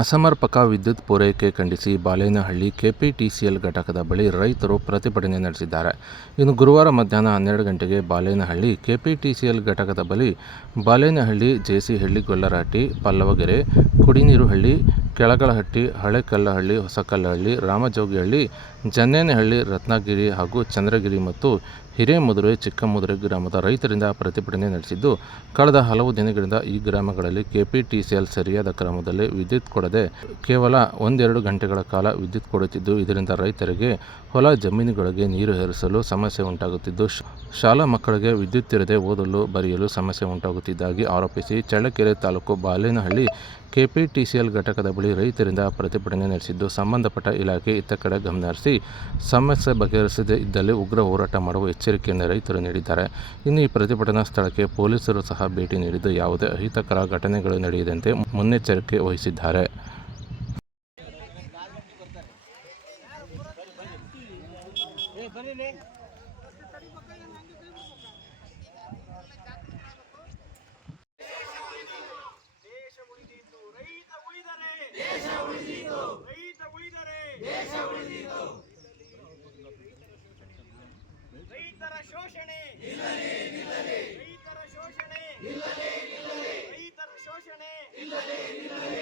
ಅಸಮರ್ಪಕ ವಿದ್ಯುತ್ ಪೂರೈಕೆ ಖಂಡಿಸಿ ಬಾಲೇನಹಳ್ಳಿ ಕೆಪಿಟಿಸಿಎಲ್ ಘಟಕದ ಬಳಿ ರೈತರು ಪ್ರತಿಭಟನೆ ನಡೆಸಿದ್ದಾರೆ. ಇನ್ನು ಗುರುವಾರ ಮಧ್ಯಾಹ್ನ ಹನ್ನೆರಡು ಗಂಟೆಗೆ ಬಾಲೇನಹಳ್ಳಿ ಕೆಪಿಟಿಸಿಎಲ್ ಘಟಕದ ಬಳಿ ಬಾಲೇನಹಳ್ಳಿ ಜೆಸಿಹಳ್ಳಿ ಗೊಲ್ಲರಹಟ್ಟಿ, ಪಲ್ಲವಗೆರೆ, ಕುಡಿನೀರುಹಳ್ಳಿ ಕೆಳಗಳಹಟ್ಟಿ ಹಳೆಕಲ್ಲಹಳ್ಳಿ, ಹೊಸಕಲ್ಲಹಳ್ಳಿ, ರಾಮಜೋಗಿಹಳ್ಳಿ, ಜನ್ನೇನಹಳ್ಳಿ, ರತ್ನಗಿರಿ ಹಾಗೂ ಚಂದ್ರಗಿರಿ ಮತ್ತು ಹಿರೇಮದುರೆ, ಚಿಕ್ಕಮದುರೆ ಗ್ರಾಮದ ರೈತರಿಂದ ಪ್ರತಿಭಟನೆ ನಡೆಸಿದ್ದು, ಕಳೆದ ಹಲವು ದಿನಗಳಿಂದ ಈ ಗ್ರಾಮಗಳಲ್ಲಿ ಕೆಪಿಟಿಸಿಎಲ್ ಸರಿಯಾದ ಕ್ರಮದಲ್ಲಿ ವಿದ್ಯುತ್ ಕೊಡದೆ ಕೇವಲ ಒಂದೆರಡು ಗಂಟೆಗಳ ಕಾಲ ವಿದ್ಯುತ್ ಕೊಡುತ್ತಿದ್ದು, ಇದರಿಂದ ರೈತರಿಗೆ ಹೊಲ ಜಮೀನುಗಳಿಗೆ ನೀರು ಹರಿಸಲು ಸಮಸ್ಯೆ ಉಂಟಾಗುತ್ತಿದ್ದು ಶಾಲಾ ಮಕ್ಕಳಿಗೆ ವಿದ್ಯುತ್ ಇರದೆ ಓದಲು ಬರೆಯಲು ಸಮಸ್ಯೆ ಉಂಟಾಗುತ್ತಿದ್ದಾಗಿ ಆರೋಪಿಸಿ ಚಳ್ಳಕೆರೆ ತಾಲೂಕು ಬಾಲೇನಹಳ್ಳಿ ಕೆಪಿಟಿಸಿಎಲ್ ಘಟಕದ ಬಳಿ ರೈತರಿಂದ ಪ್ರತಿಭಟನೆ ನಡೆಸಿದ್ದು, ಸಂಬಂಧಪಟ್ಟ ಇಲಾಖೆ ಇತ್ತ ಕಡೆ ಗಮನಹರಿಸಿ ಸಮಸ್ಯೆ ಬಗೆಹರಿಸದೇ ಇದ್ದಲ್ಲಿ ಉಗ್ರ ಹೋರಾಟ ಮಾಡುವ ಎಚ್ಚರಿಕೆಯನ್ನು ರೈತರು ನೀಡಿದ್ದಾರೆ. ಇನ್ನು ಈ ಪ್ರತಿಭಟನಾ ಸ್ಥಳಕ್ಕೆ ಪೊಲೀಸರು ಸಹ ಭೇಟಿ ನೀಡಿದ್ದು ಯಾವುದೇ ಅಹಿತಕರ ಘಟನೆಗಳು ನಡೆಯದಂತೆ ಮುನ್ನೆಚ್ಚರಿಕೆ ವಹಿಸಿದ್ದಾರೆ. ದೇಶ ಉಳಿದೀತು ರೈತ ಉಳಿದರೆ. ದೇಶ ಉಳಿದೀತು. ರೈತ ಉಳಿದರೆ. ದೇಶ ಉಳಿದೀತು. ರೈತರ ಶೋಷಣೆ. ನಿಲ್ಲಲಿ ರೈತರ ಶೋಷಣೆ. ನಿಲ್ಲಲಿ ರೈತರ ಶೋಷಣೆ. ನಿಲ್ಲಲಿ.